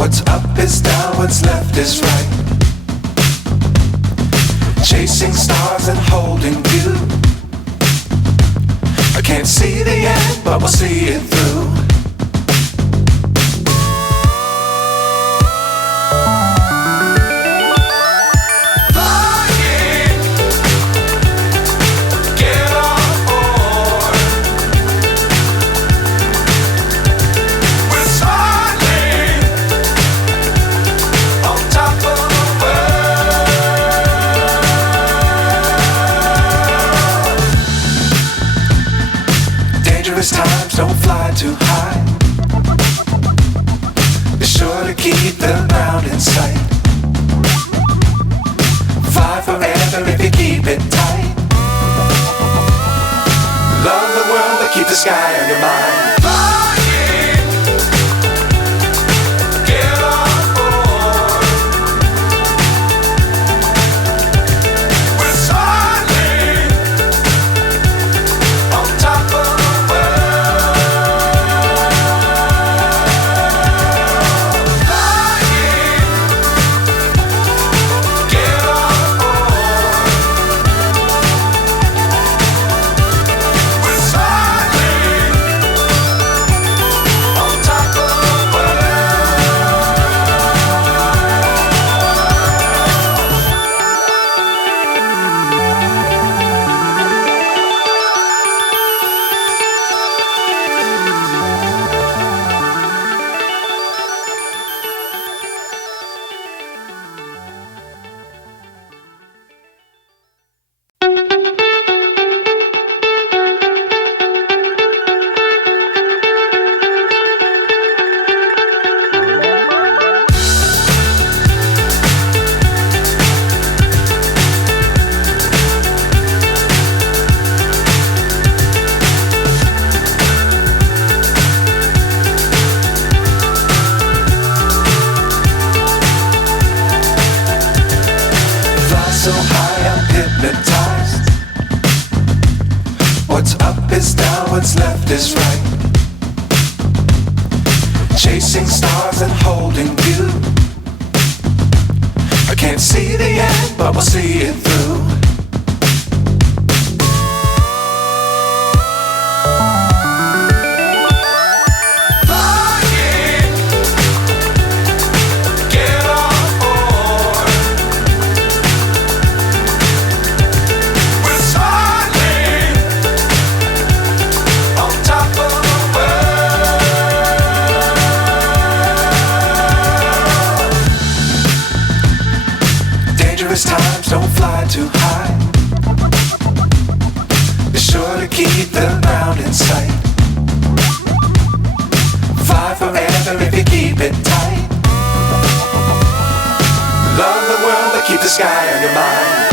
What's up is down, what's left is right. Chasing stars and holding you. I can't see the end, but we'll see it through. Times don't fly too high. Be sure to keep the ground in sight. Fly forever if you keep it tight. Love the world but keep the sky on your mind. So high I'm hypnotized. What's up is down, what's left is right. Chasing stars and holding you. I can't see the end, but we'll see it through. Times don't fly too high. Be sure to keep the ground in sight. Fly forever if you keep it tight. Love the world but keep the sky on your mind.